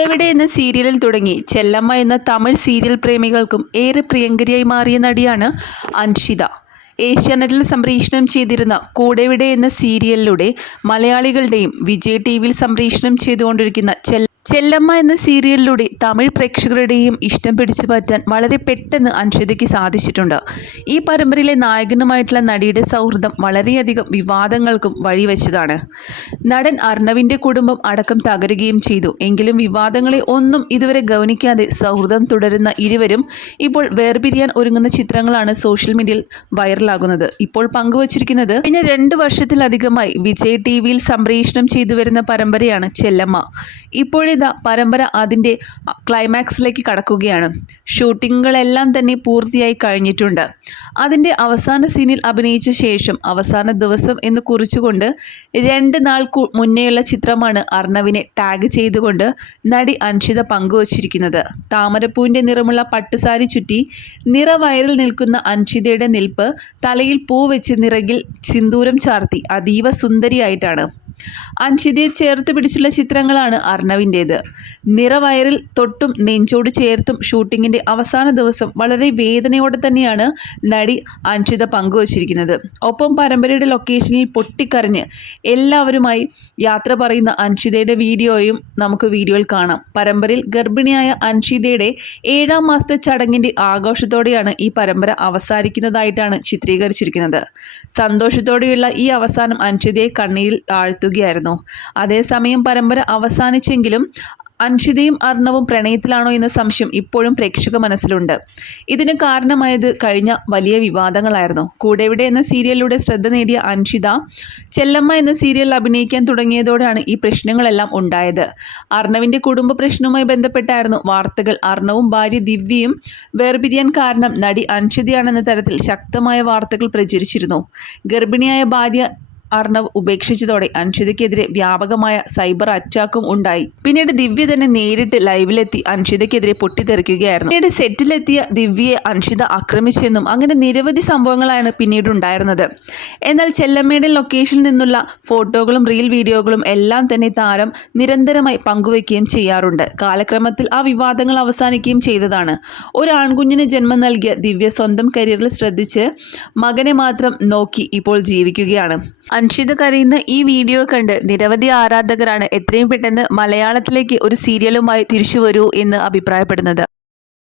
കൂടെവിടെ എന്ന സീരിയലിൽ തുടങ്ങി ചെല്ലമ്മ എന്ന തമിഴ് സീരിയൽ പ്രേമികൾക്കും ഏറെ പ്രിയങ്കരിയായി മാറിയ നടിയാണ് അൻഷിത. ഏഷ്യാനെറ്റിൽ സംപ്രേഷണം ചെയ്തിരുന്ന കൂടെവിടെ എന്ന സീരിയലിലൂടെ മലയാളികളുടെയും വിജയ് ടിവിയിൽ സംപ്രേഷണം ചെയ്തുകൊണ്ടിരിക്കുന്ന ചെല്ലമ്മ എന്ന സീരിയലിലൂടെ തമിഴ് പ്രേക്ഷകരുടെയും ഇഷ്ടം പിടിച്ചു പറ്റാൻ വളരെ പെട്ടെന്ന് അൻഷിതയ്ക്ക് സാധിച്ചിട്ടുണ്ട്. ഈ പരമ്പരയിലെ നായകനുമായിട്ടുള്ള നടിയുടെ സൗഹൃദം വളരെയധികം വിവാദങ്ങൾക്കും വഴിവെച്ചതാണ്. നടൻ അർണവിൻ്റെ കുടുംബം അടക്കം തകരുകയും ചെയ്തു. എങ്കിലും വിവാദങ്ങളെ ഒന്നും ഇതുവരെ ഗൗനിക്കാതെ സൗഹൃദം തുടരുന്ന ഇരുവരും ഇപ്പോൾ വേർപിരിയാൻ ഒരുങ്ങുന്ന ചിത്രങ്ങളാണ് സോഷ്യൽ മീഡിയയിൽ വൈറലാകുന്നത്. ഇപ്പോൾ പങ്കുവച്ചിരിക്കുന്നത് കഴിഞ്ഞ 2 വർഷത്തിലധികമായി വിജയ് ടിവിയിൽ സംപ്രേഷണം ചെയ്തു വരുന്ന പരമ്പരയാണ് ചെല്ലമ്മ. ഇപ്പോഴിതാ പരമ്പര അതിൻ്റെ ക്ലൈമാക്സിലേക്ക് കടക്കുകയാണ്. ഷൂട്ടിങ്ങുകളെല്ലാം തന്നെ പൂർത്തിയായി കഴിഞ്ഞിട്ടുണ്ട്. അതിൻ്റെ അവസാന സീനിൽ അഭിനയിച്ച ശേഷം അവസാന ദിവസം എന്ന് കുറിച്ചുകൊണ്ട് 2 നാൾ മുന്നേയുള്ള ചിത്രമാണ് അർണവിനെ ടാഗ് ചെയ്തുകൊണ്ട് നടി അൻഷിത പങ്കുവച്ചിരിക്കുന്നത്. താമരപ്പൂവിൻ്റെ നിറമുള്ള പട്ടുസാരി ചുറ്റി നിറവയറിൽ നിൽക്കുന്ന അൻഷിതയുടെ നിൽപ്പ് തലയിൽ പൂ വെച്ച് നിറകിൽ സിന്ദൂരം ചാർത്തി അതീവ സുന്ദരിയായിട്ടാണ്. അൻഷിതയെ ചേർത്ത് പിടിച്ചുള്ള ചിത്രങ്ങളാണ് അർണവിൻ്റേത്. നിറവയറിൽ തൊട്ടും നെഞ്ചോട് ചേർത്തും ഷൂട്ടിങ്ങിൻ്റെ അവസാന ദിവസം വളരെ വേദനയോടെ തന്നെയാണ് നടി അൻഷിത പങ്കുവച്ചിരിക്കുന്നത്. ഒപ്പം പരമ്പരയുടെ ലൊക്കേഷനിൽ പൊട്ടിക്കരഞ്ഞ് എല്ലാവരുമായി യാത്ര പറയുന്ന അൻഷിതയുടെ വീഡിയോയും നമുക്ക് വീഡിയോയിൽ കാണാം. പരമ്പരയിൽ ഗർഭിണിയായ അൻഷിതയുടെ 7ാം മാസത്തെ ചടങ്ങിൻ്റെ ആഘോഷത്തോടെയാണ് ഈ പരമ്പര അവസാനിക്കുന്നതായിട്ടാണ് ചിത്രീകരിച്ചിരിക്കുന്നത്. സന്തോഷത്തോടെയുള്ള ഈ അവസാനം അൻഷിതയെ കണ്ണീരിൽ താഴ്ത്തുകയായിരുന്നു. അതേസമയം പരമ്പര അവസാനിച്ചെങ്കിലും അൻഷിതയും അർണവും പ്രണയത്തിലാണോ എന്ന സംശയം ഇപ്പോഴും പ്രേക്ഷക മനസ്സിലുണ്ട്. ഇതിന് കാരണമായത് കഴിഞ്ഞ വലിയ വിവാദങ്ങളായിരുന്നു. കൂടെവിടെ എന്ന സീരിയലിലൂടെ ശ്രദ്ധ നേടിയ അൻഷിത ചെല്ലമ്മ എന്ന സീരിയലിൽ അഭിനയിക്കാൻ തുടങ്ങിയതോടെയാണ് ഈ പ്രശ്നങ്ങളെല്ലാം ഉണ്ടായത്. അർണവിൻ്റെ കുടുംബ പ്രശ്നവുമായി ബന്ധപ്പെട്ടായിരുന്നു വാർത്തകൾ. അർണവും ഭാര്യ ദിവ്യയും വേർപിരിയാൻ കാരണം നടി അൻഷിതയാണെന്ന തരത്തിൽ ശക്തമായ വാർത്തകൾ പ്രചരിച്ചിരുന്നു. ഗർഭിണിയായ ഭാര്യ അർണവ് ഉപേക്ഷിച്ചതോടെ അൻഷിതയ്ക്കെതിരെ വ്യാപകമായ സൈബർ അറ്റാക്കും ഉണ്ടായി. പിന്നീട് ദിവ്യ തന്നെ നേരിട്ട് ലൈവിലെത്തി അൻഷിതയ്ക്കെതിരെ പൊട്ടിത്തെറിക്കുകയായിരുന്നു. പിന്നീട് സെറ്റിലെത്തിയ ദിവ്യയെ അൻഷിത ആക്രമിച്ചെന്നും അങ്ങനെ നിരവധി സംഭവങ്ങളാണ് പിന്നീട് ഉണ്ടായിരുന്നത്. എന്നാൽ ചെല്ലമ്മയുടെ ലൊക്കേഷനിൽ നിന്നുള്ള ഫോട്ടോകളും റീൽ വീഡിയോകളും എല്ലാം തന്നെ താരം നിരന്തരമായി പങ്കുവയ്ക്കുകയും ചെയ്യാറുണ്ട്. കാലക്രമത്തിൽ ആ വിവാദങ്ങൾ അവസാനിക്കുകയും ചെയ്തതാണ്. ഒരു ആൺകുഞ്ഞിന് ജന്മം നൽകിയ ദിവ്യ സ്വന്തം കരിയറിൽ ശ്രദ്ധിച്ച് മകനെ മാത്രം നോക്കി ഇപ്പോൾ ജീവിക്കുകയാണ്. അൻഷിത കരയുന്ന ഈ വീഡിയോ കണ്ട് നിരവധി ആരാധകരാണ് എത്രയും പെട്ടെന്ന് മലയാളത്തിലേക്ക് ഒരു സീരിയലുമായി തിരിച്ചു വരൂ എന്ന് അഭിപ്രായപ്പെടുന്നത്.